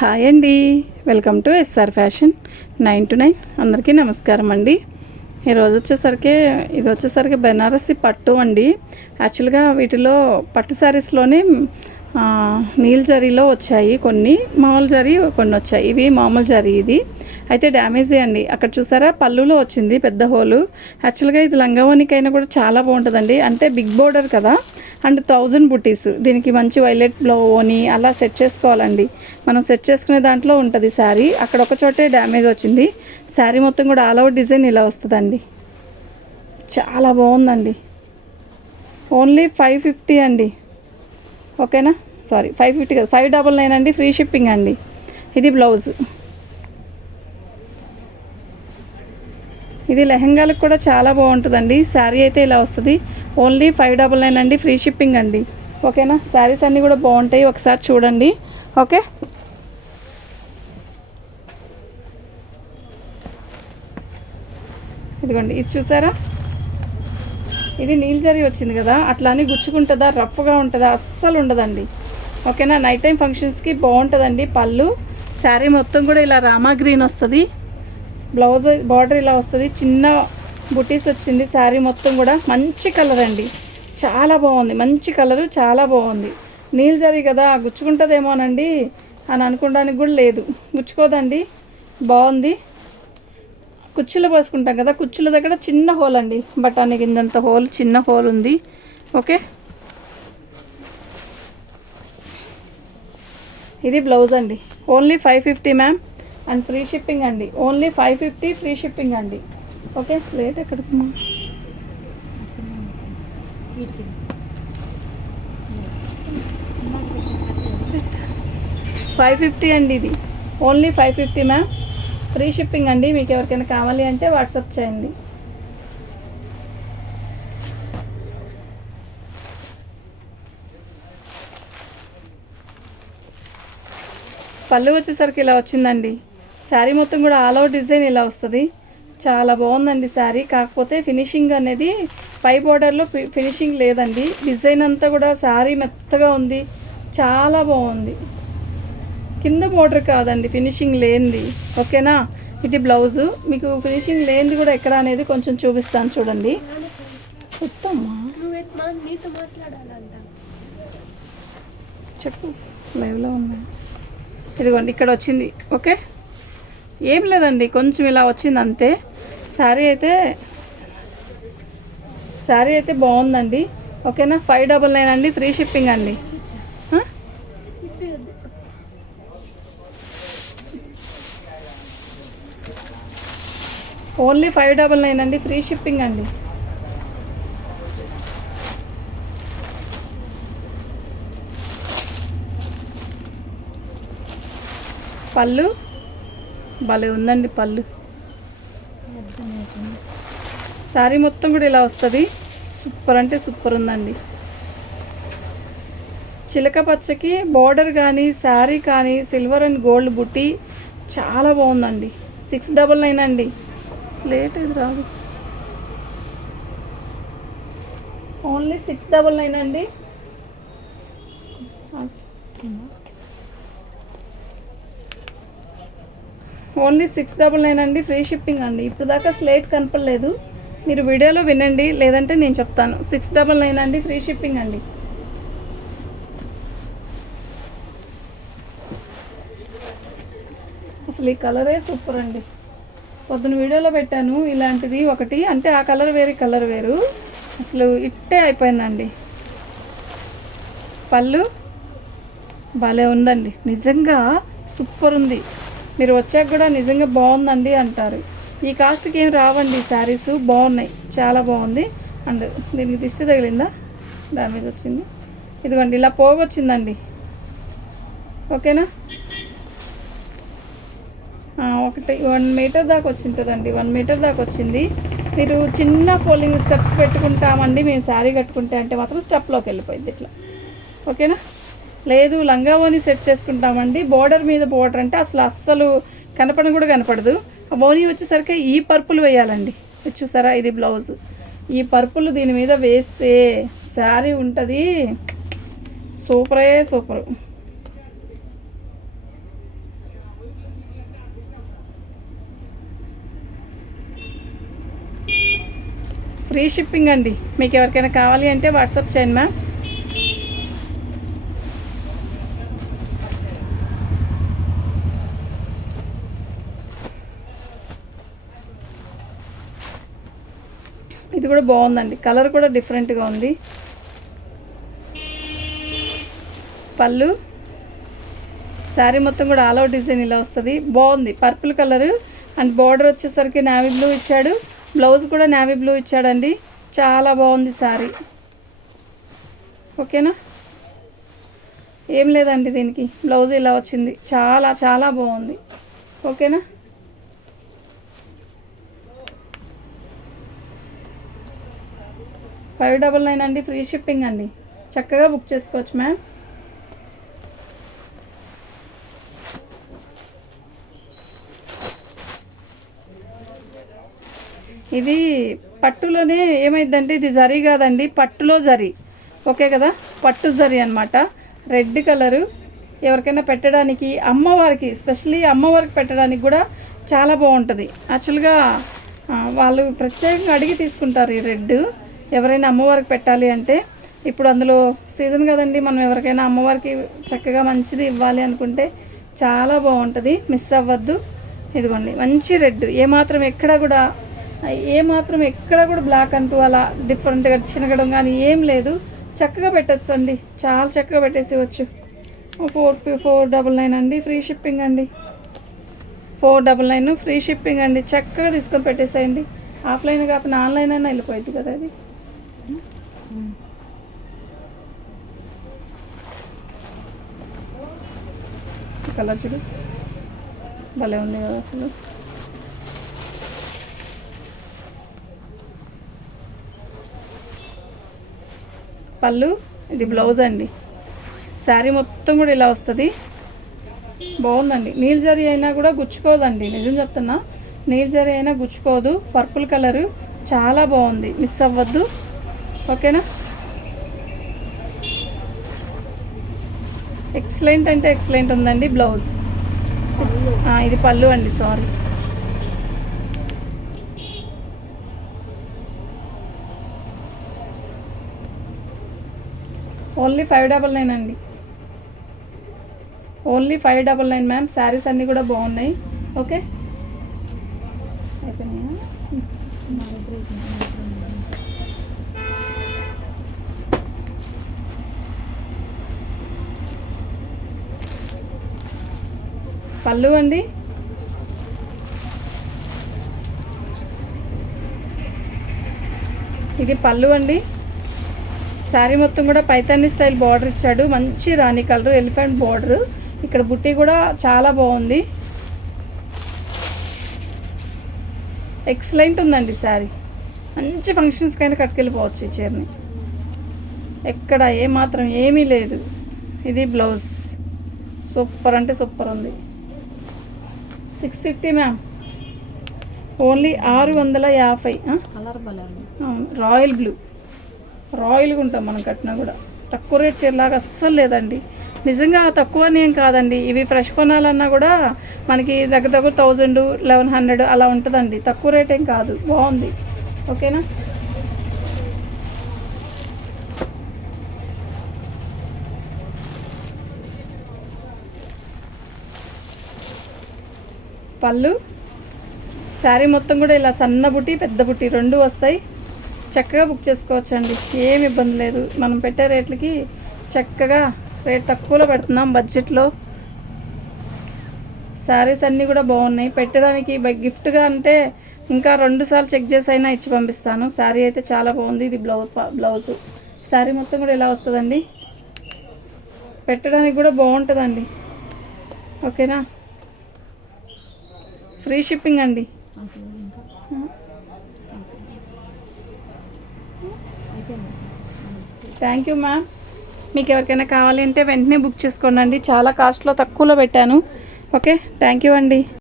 Hi అండి. Welcome to S R fashion nine two nine. అందరికీ నమస్కారం అండి. ఈరోజు వచ్చేసరికి ఇది వచ్చేసరికి బెనారసి పట్టు అండి. యాక్చువల్గా వీటిలో పట్టు శారీస్లోనే నీల్ జరీలో వచ్చాయి కొన్ని మామూలు జరీ కొన్ని వచ్చాయి. ఇవి మామూలు జరీ ఇది. అయితే డ్యామేజే అండి అక్కడ చూసారా? పళ్ళులో వచ్చింది పెద్ద హోలు. యాక్చువల్గా ఇది లంగవోనికైనా కూడా చాలా బాగుంటుందండి. అంటే బిగ్ బోర్డర్ కదా. అండ్ థౌజండ్ బుటీస్. దీనికి మంచి వైలెట్ బ్లౌ ఓని అలా సెట్ చేసుకోవాలండి. మనం సెట్ చేసుకునే దాంట్లో ఉంటుంది శారీ. అక్కడ ఒక చోటే డ్యామేజ్ వచ్చింది. శారీ మొత్తం కూడా ఆల్ అవుట్ డిజైన్ ఇలా వస్తుందండి. చాలా బాగుందండి. ఓన్లీ ఫైవ్ ఫిఫ్టీ అండి. ఓకేనా? సారీ ఫైవ్ ఫిఫ్టీ కదా. ఫైవ్ డబల్ నైన్ అండి ఫ్రీ షిప్పింగ్ అండి. ఇది బ్లౌజ్ ఇది లెహంగాలకు కూడా చాలా బాగుంటుందండి. శారీ అయితే ఇలా వస్తుంది. ఓన్లీ ఫైవ్ డబల్ నైన్ అండి ఫ్రీ షిప్పింగ్ అండి. ఓకేనా? శారీస్ అన్నీ కూడా బాగుంటాయి. ఒకసారి చూడండి. ఓకే? ఇదిగోండి ఇది చూసారా? ఇది నీల్ జరీ వచ్చింది కదా అట్లా అని గుచ్చుకుంటుందా రఫ్గా ఉంటుందా అస్సలు ఉండదండి. ఓకేనా? నైట్ టైం ఫంక్షన్స్కి బాగుంటుందండి పళ్ళు. శారీ మొత్తం కూడా ఇలా రామా గ్రీన్ వస్తుంది. బ్లౌజ్ బార్డర్ ఇలా వస్తుంది. చిన్న బుటీస్ వచ్చింది శారీ మొత్తం కూడా. మంచి కలర్ అండి. చాలా బాగుంది. మంచి కలరు చాలా బాగుంది. నీళ్ళు జరి కదా గుచ్చుకుంటుందేమోనండి అని అనుకోవడానికి కూడా లేదు. గుచ్చుకోదండి. బాగుంది. కుచ్చులు పోసుకుంటాం కదా కుచ్చుల దగ్గర చిన్న హోల్ అండి. బఠానీ గింజంత హోల్ చిన్న హోల్ ఉంది. ఓకే? ఇది బ్లౌజ్ అండి. Only five fifty ma'am. And free shipping అండి. Only five fifty free shipping అండి. ఓకే? లేట్ ఎక్కడికి ఫైవ్ ఫిఫ్టీ అండి ఇది. Only five fifty ma'am. Free shipping అండి. మీకు ఎవరికైనా కావాలి అంటే వాట్సాప్ చేయండి. పళ్ళు వచ్చేసరికి ఇలా వచ్చిందండి. శారీ మొత్తం కూడా ఆల్ అవుట్ డిజైన్ ఇలా వస్తుంది. చాలా బాగుందండి శారీ. కాకపోతే ఫినిషింగ్ అనేది పై బోర్డర్లో ఫినిషింగ్ లేదండి. డిజైన్ అంతా కూడా శారీ మెత్తగా ఉంది. చాలా బాగుంది. కింద బోర్డర్ కాదండి ఫినిషింగ్ లేనిది. ఓకేనా? ఇది బ్లౌజు మీకు ఫినిషింగ్ లేనిది కూడా ఎక్కడ అనేది కొంచెం చూపిస్తాను చూడండి. చెప్పు లైవ్లో ఉన్నా ఇదిగోండి ఇక్కడ వచ్చింది. ఓకే? ఏం లేదండి కొంచెం ఇలా వచ్చింది అంతే. శారీ అయితే శారీ అయితే బాగుందండి. ఓకేనా? ఫైవ్ డబల్ నైన్ అండి ఫ్రీ షిప్పింగ్ అండి ఆ? ఓన్లీ ఫైవ్ డబల్ నైన్ అండి ఫ్రీ షిప్పింగ్ అండి. పళ్ళు? భలే ఉందండి పళ్ళు. శారీ మొత్తం కూడా ఇలా వస్తుంది. సూపర్ అంటే సూపర్ ఉందండి. చిలక పచ్చకి బార్డర్ కానీ శారీ కానీ సిల్వర్ అండ్ గోల్డ్ బుట్టి చాలా బాగుందండి. సిక్స్ డబల్ నైన్ అండి. స్లేట్ ఇది రాదు. ఓన్లీ సిక్స్ డబల్ నైన్ అండి. ఓన్లీ సిక్స్ డబల్ నైన్ అండి ఫ్రీ షిప్పింగ్ అండి. ఇప్పుడు దాకా స్లేట్ కనపడలేదు. మీరు వీడియోలో వినండి లేదంటే నేను చెప్తాను. సిక్స్ డబల్ నైన్ అండి ఫ్రీ షిప్పింగ్ అండి. అసలు ఈ కలరే సూపర్ అండి. పొద్దున వీడియోలో పెట్టాను ఇలాంటిది ఒకటి. అంటే ఆ కలర్ వేరు కలర్ వేరు. అసలు ఇట్టే అయిపోయిందండి. పళ్ళు భలే ఉందండి. నిజంగా సూపర్ ఉంది. మీరు వచ్చాక కూడా నిజంగా బాగుందండి అంటారు. ఈ కాస్ట్కి ఏం రావండి శారీస్ బాగున్నాయి చాలా బాగుంది. అండ్ దీనికి దిష్టి తగిలిందా? డ్యామేజ్ వచ్చింది. ఇదిగోండి ఇలా పోగొచ్చిందండి. ఓకేనా? ఒకటి వన్ మీటర్ దాకా వచ్చింటుందండి వన్ మీటర్ దాకా వచ్చింది. మీరు చిన్న ఫోలింగ్ స్టెప్స్ పెట్టుకుంటామండి మేము శారీ కట్టుకుంటే అంటే మాత్రం స్టెప్లోకి వెళ్ళిపోయింది ఇట్లా. ఓకేనా? లేదు లంగా ఓని సెట్ చేసుకుంటామండి. బోర్డర్ మీద బోర్డర్ అంటే అసలు అస్సలు కనపడని కూడా కనపడదు. ఆ ఓని వచ్చేసరికి ఈ పర్పుల్ వేయాలండి. చూసారా? ఇది బ్లౌజ్. ఈ పర్పుల్ దీని మీద వేస్తే శారీ ఉంటుంది. సూపరే సూపర్. ఫ్రీ షిప్పింగ్ అండి. మీకు ఎవరికైనా కావాలి అంటే వాట్సాప్ చేయండి మ్యామ్. ఇది కూడా బాగుందండి. కలర్ కూడా డిఫరెంట్గా ఉంది. పళ్ళు. శారీ మొత్తం కూడా ఆల్ అవుట్ డిజైన్ ఇలా వస్తుంది. బాగుంది. Purple colour. అండ్ బార్డర్ వచ్చేసరికి నావీ బ్లూ ఇచ్చాడు. బ్లౌజ్ కూడా నావీ బ్లూ ఇచ్చాడండి. చాలా బాగుంది శారీ ఓకేనా? ఏం లేదండి దీనికి. బ్లౌజ్ ఇలా వచ్చింది. చాలా చాలా బాగుంది. ఓకేనా? ఫైవ్ డబల్ నైన్ అండి ఫ్రీ షిప్పింగ్ అండి. చక్కగా బుక్ చేసుకోవచ్చు మ్యామ్. ఇది పట్టులోనే ఏమైందంటే ఇది జరీ కాదండి పట్టులో జరీ. ఓకే కదా? పట్టు జరీ అనమాట రెడ్ కలరు. ఎవరికైనా పెట్టడానికి అమ్మవారికి స్పెషల్లీ అమ్మవారికి పెట్టడానికి కూడా చాలా బాగుంటుంది. యాక్చువల్గా వాళ్ళు ప్రత్యేకంగా అడిగి తీసుకుంటారు ఈ రెడ్ ఎవరైనా అమ్మవారికి పెట్టాలి అంటే ఇప్పుడు అందులో సీజన్ కదండి మనం ఎవరికైనా అమ్మవారికి చక్కగా మంచిది ఇవ్వాలి అనుకుంటే చాలా బాగుంటుంది. మిస్ అవ్వద్దు. ఇదిగోండి మంచి రెడ్ ఏమాత్రం ఎక్కడ కూడా ఏమాత్రం ఎక్కడ కూడా బ్లాక్ అంటూ అలా డిఫరెంట్గా చినగడం కానీ ఏం లేదు. చక్కగా పెట్టచ్చు అండి చాలా చక్కగా పెట్టేసేవచ్చు ఫోర్ ఫోర్ డబల్ నైన్ అండి. ఫ్రీ షిప్పింగ్ అండి. Four double nine free shipping అండి. చక్కగా తీసుకొని పెట్టేసేయండి. ఆఫ్లైన్ కాకపోతే ఆన్లైన్ అయినా వెళ్ళిపోయింది కదా అది. కలర్ చూడు. భలే ఉంది కదా అసలు. పళ్ళు ఇది బ్లౌజ్ అండి. శారీ మొత్తం కూడా ఇలా వస్తుంది. బాగుందండి. నీల్ జరీ అయినా కూడా గుచ్చుకోదండి. నిజం చెప్తున్నా నీల్ జరీ అయినా గుచ్చుకోదు. పర్పుల్ కలరు చాలా బాగుంది. మిస్ అవ్వద్దు. ఓకేనా? ఎక్సలెంట్ అంటే ఎక్సలెంట్ ఉందండి బ్లౌజ్ ఇది పళ్ళు అండి sari only five double nine అండి. Only five double nine ma'am. Saris అన్నీ కూడా బాగున్నాయి. ఓకే? అయిపోయినాయా? పళ్ళు అండి? ఇది పళ్ళు అండి. శారీ మొత్తం కూడా పైతాని స్టైల్ బార్డర్ ఇచ్చాడు. మంచి రాణి కలర్ ఎలిఫెంట్ బార్డర్. ఇక్కడ బుట్టి కూడా చాలా బాగుంది. ఎక్సలెంట్ ఉందండి శారీ. మంచి ఫంక్షన్స్కైనా కట్టుకెళ్ళిపోవచ్చు ఈ చీరని. ఎక్కడ ఏమాత్రం ఏమీ లేదు. ఇది బ్లౌజ్. సూపర్ అంటే సూపర్ ఉంది. సిక్స్ ఫిఫ్టీ మ్యామ్ ఓన్లీ ఆరు వందల యాభై రాయల్ బ్లూ. రాయల్గా ఉంటాం మనం కట్టినా కూడా. తక్కువ రేట్ చీరలాగా అస్సలు లేదండి. నిజంగా తక్కువ అని ఏం కాదండి. ఇవి ఫ్రెష్ కొనాలన్నా కూడా మనకి దగ్గర దగ్గర థౌజండ్ లెవెన్ హండ్రెడ్ అలా ఉంటుందండి. తక్కువ రేట్ ఏం కాదు. బాగుంది. ఓకేనా? పళ్ళు. శారీ మొత్తం కూడా ఇలా సన్న బుట్టి పెద్ద బుట్టి రెండు వస్తాయి. చక్కగా బుక్ చేసుకోవచ్చండి. ఏమి ఇబ్బంది లేదు. మనం పెట్టే రేట్లకి చక్కగా రేట్ తక్కువలో పెడుతున్నాం బడ్జెట్లో శారీస్ అన్నీ కూడా బాగున్నాయి. పెట్టడానికి బై గిఫ్ట్గా అంటే ఇంకా రెండు సార్లు చెక్ చేసి అయినా ఇచ్చి పంపిస్తాను. శారీ అయితే చాలా బాగుంది. ఇది బ్లౌజ్ బ్లౌజ్ శారీ మొత్తం కూడా ఇలా వస్తుందండి? పెట్టడానికి కూడా బాగుంటుందండి. ఓకేనా ఫ్రీ షిప్పింగ్ అండి. థ్యాంక్ యూ మ్యామ్ మీకు ఎవరికైనా కావాలి అంటే వెంటనే బుక్ చేసుకోండి చాలా కాస్ట్లో తక్కువలో పెట్టాను. ఓకే థ్యాంక్ యూ అండి.